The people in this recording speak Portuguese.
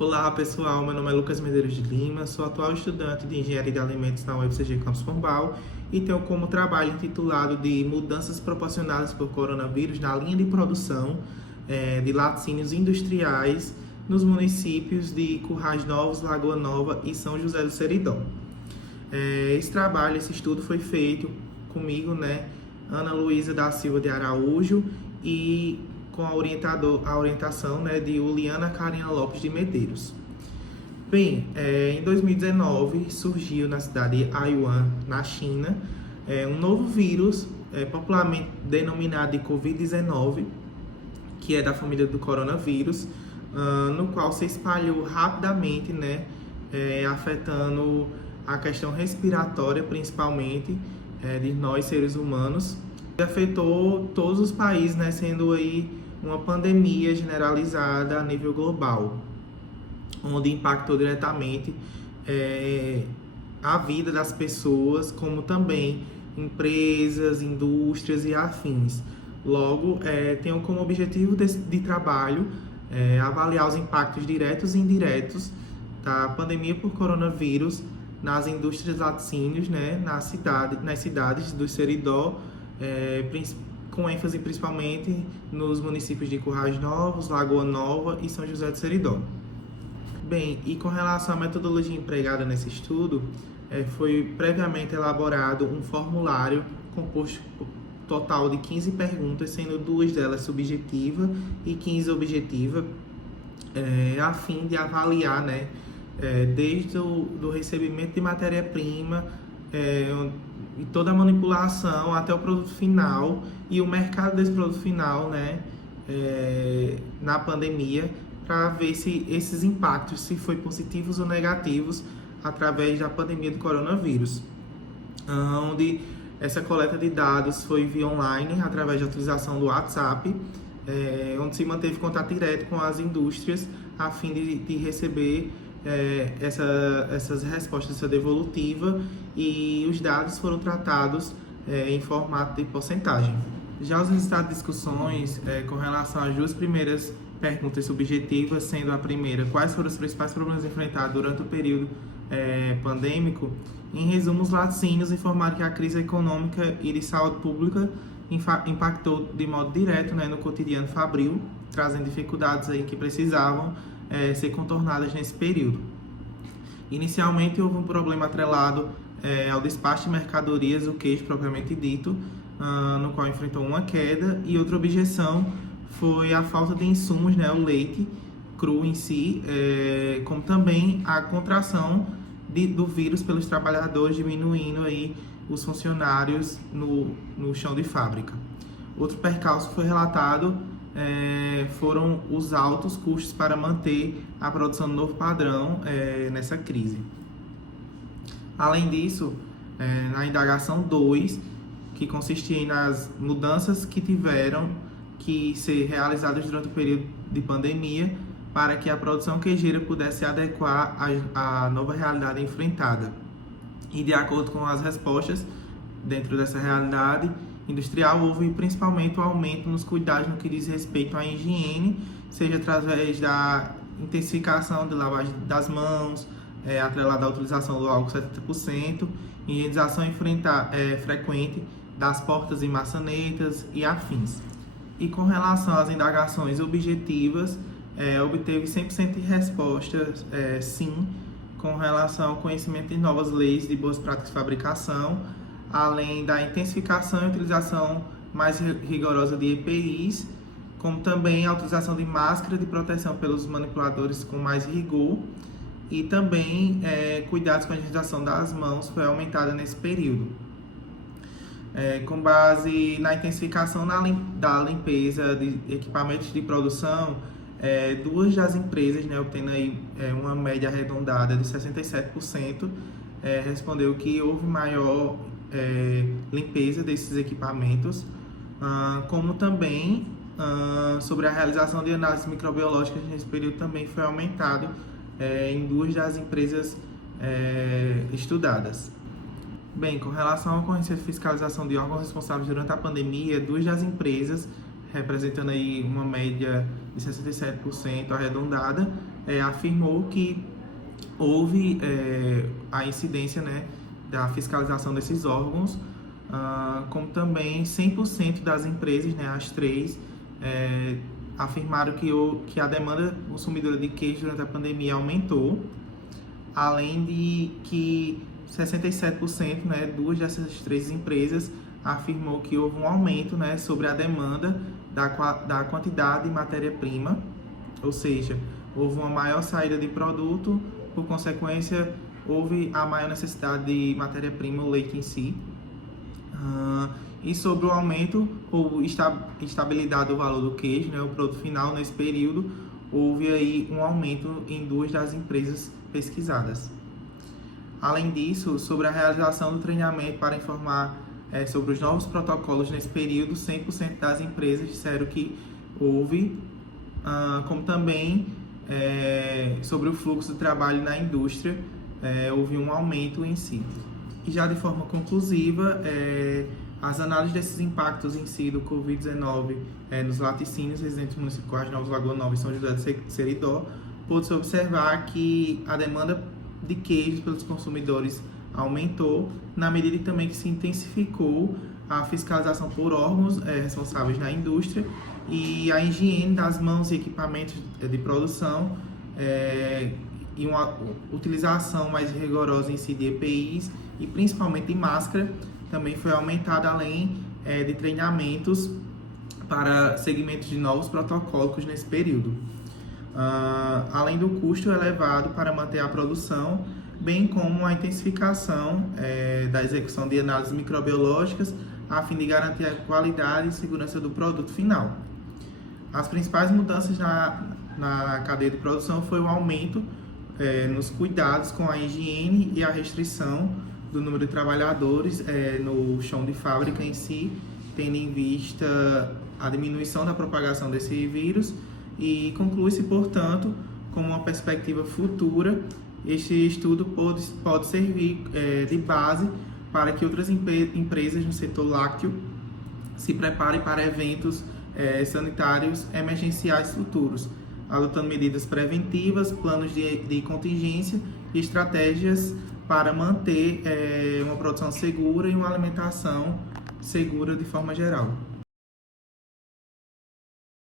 Olá pessoal, meu nome é Lucas Medeiros de Lima, sou atual estudante de Engenharia de Alimentos na UFCG Campus Pombal e tenho como trabalho intitulado de Mudanças Proporcionadas por Coronavírus na linha de produção de laticínios industriais nos municípios de Currais Novos, Lagoa Nova e São José do Seridó. Esse estudo foi feito comigo, Ana Luísa da Silva de Araújo e com a orientação de Juliana Karina Lopes de Medeiros. Bem, em 2019 surgiu na cidade de Aiyuan, na China, um novo vírus, popularmente denominado de Covid-19, que é da família do coronavírus, no qual se espalhou rapidamente, afetando a questão respiratória, principalmente, de nós seres humanos. Afetou todos os países, sendo aí uma pandemia generalizada a nível global, onde impactou diretamente a vida das pessoas, como também empresas, indústrias e afins. Logo, tenho como objetivo de trabalho avaliar os impactos diretos e indiretos da pandemia por coronavírus nas indústrias de laticínios, nas cidades do Seridó, com ênfase principalmente nos municípios de Currais Novos, Lagoa Nova e São José do Seridó. Bem, e com relação à metodologia empregada nesse estudo, foi previamente elaborado um formulário composto total de 15 perguntas, sendo 2 delas subjetivas e 15 objetivas, a fim de avaliar, desde o recebimento de matéria-prima, e toda a manipulação até o produto final e o mercado desse produto final, na pandemia, para ver se esses impactos, se foi positivos ou negativos através da pandemia do coronavírus, onde essa coleta de dados foi via online, através da utilização do WhatsApp, onde se manteve contato direto com as indústrias a fim de receber essas respostas, essa devolutiva, e os dados foram tratados em formato de porcentagem. Já os resultados de discussões com relação às 2 primeiras perguntas subjetivas, sendo a primeira, quais foram os principais problemas enfrentados durante o período pandêmico, em resumo, os laticínios informaram que a crise econômica e de saúde pública impactou de modo direto no cotidiano fabril, trazendo dificuldades aí que precisavam ser contornadas nesse período. Inicialmente houve um problema atrelado ao despacho de mercadorias, o queijo propriamente dito, no qual enfrentou uma queda, e outra objeção foi a falta de insumos, o leite cru em si, como também a contração do vírus pelos trabalhadores, diminuindo aí os funcionários no chão de fábrica. Outro percalço foi relatado foram os altos custos para manter a produção do novo padrão nessa crise. Além disso, na indagação 2, que consistia nas mudanças que tiveram que ser realizadas durante o período de pandemia para que a produção queijeira pudesse se adequar à nova realidade enfrentada. E de acordo com as respostas, dentro dessa realidade industrial, houve principalmente o aumento nos cuidados no que diz respeito à higiene, seja através da intensificação de lavagem das mãos, atrelada à utilização do álcool 70%, higienização frequente das portas e maçanetas e afins. E com relação às indagações objetivas, obteve 100% de respostas sim, com relação ao conhecimento de novas leis de boas práticas de fabricação, além da intensificação e utilização mais rigorosa de EPIs, como também a utilização de máscara de proteção pelos manipuladores com mais rigor, e também cuidados com a higienização das mãos foi aumentada nesse período. Com base na intensificação da limpeza de equipamentos de produção, 2 das empresas, obtendo aí uma média arredondada de 67%, respondeu que houve maior limpeza desses equipamentos, como também sobre a realização de análises microbiológicas nesse período também foi aumentado em 2 das empresas estudadas. Bem, com relação à ocorrência de fiscalização de órgãos responsáveis durante a pandemia, 2 das empresas, representando aí uma média de 67% arredondada, afirmou que houve a incidência, né, da fiscalização desses órgãos, como também 100% das empresas, né, as três, afirmaram que a demanda consumidora de queijo durante a pandemia aumentou, além de que 67%, né, duas dessas três empresas afirmou que houve um aumento, né, sobre a demanda da quantidade de matéria-prima, ou seja, houve uma maior saída de produto, por consequência, houve a maior necessidade de matéria-prima, o leite em si. E sobre o aumento ou estabilidade do valor do queijo, né, o produto final, nesse período, houve aí um aumento em duas das empresas pesquisadas. Além disso, sobre a realização do treinamento para informar sobre os novos protocolos nesse período, 100% das empresas disseram que houve, como também sobre o fluxo de trabalho na indústria, houve um aumento em si. E já de forma conclusiva, as análises desses impactos em si do Covid-19 nos laticínios residentes municipais de Nova Lagoa Nova e São José de Seridó, pôde-se observar que a demanda de queijos pelos consumidores aumentou, na medida também que se intensificou a fiscalização por órgãos responsáveis na indústria e a higiene das mãos e equipamentos de produção e uma utilização mais rigorosa em si de EPIs e principalmente de máscara também foi aumentada, além de treinamentos para segmentos de novos protocolos nesse período. Além do custo elevado para manter a produção, bem como a intensificação da execução de análises microbiológicas a fim de garantir a qualidade e segurança do produto final. As principais mudanças na cadeia de produção foi o aumento nos cuidados com a higiene e a restrição do número de trabalhadores no chão de fábrica em si, tendo em vista a diminuição da propagação desse vírus, e conclui-se, portanto, como uma perspectiva futura, este estudo pode servir de base para que outras empresas no setor lácteo se preparem para eventos sanitários emergenciais futuros, adotando medidas preventivas, planos de contingência e estratégias para manter uma produção segura e uma alimentação segura de forma geral.